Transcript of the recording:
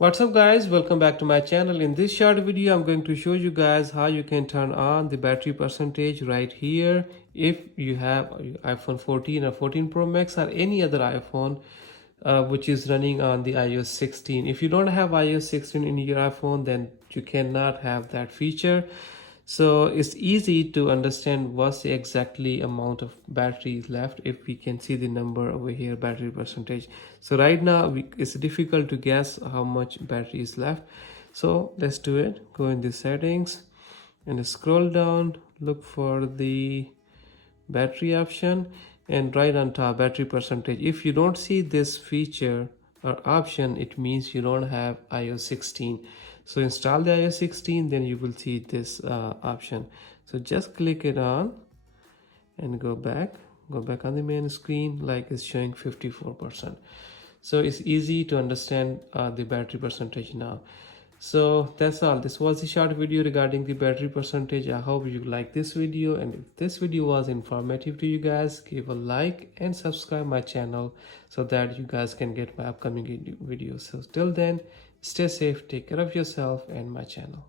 What's up guys, welcome back to my channel. In this short video I'm going to show you guys how you can turn on the battery percentage right here if you have iPhone 14 or 14 Pro Max or any other iPhone which is running on the iOS 16. If you don't have iOS 16 in your iPhone, then you cannot have that feature. So it's easy to understand what's the exactly amount of battery left if we can see the number over here, battery percentage. So right now it's difficult to guess how much battery is left. So let's do it. Go in the settings and scroll down, look for the battery option, and right on top battery percentage. If you don't see this feature or option, it means you don't have iOS 16. So install the iOS 16, then you will see this option. So just click it on and go back on the main screen, like it's showing 54%. So it's easy to understand the battery percentage now. So that's all. This was the short video regarding the battery percentage. I hope you like this video, and if this video was informative to you guys, give a like and subscribe my channel so that you guys can get my upcoming videos. So till then, stay safe, take care of yourself and my channel.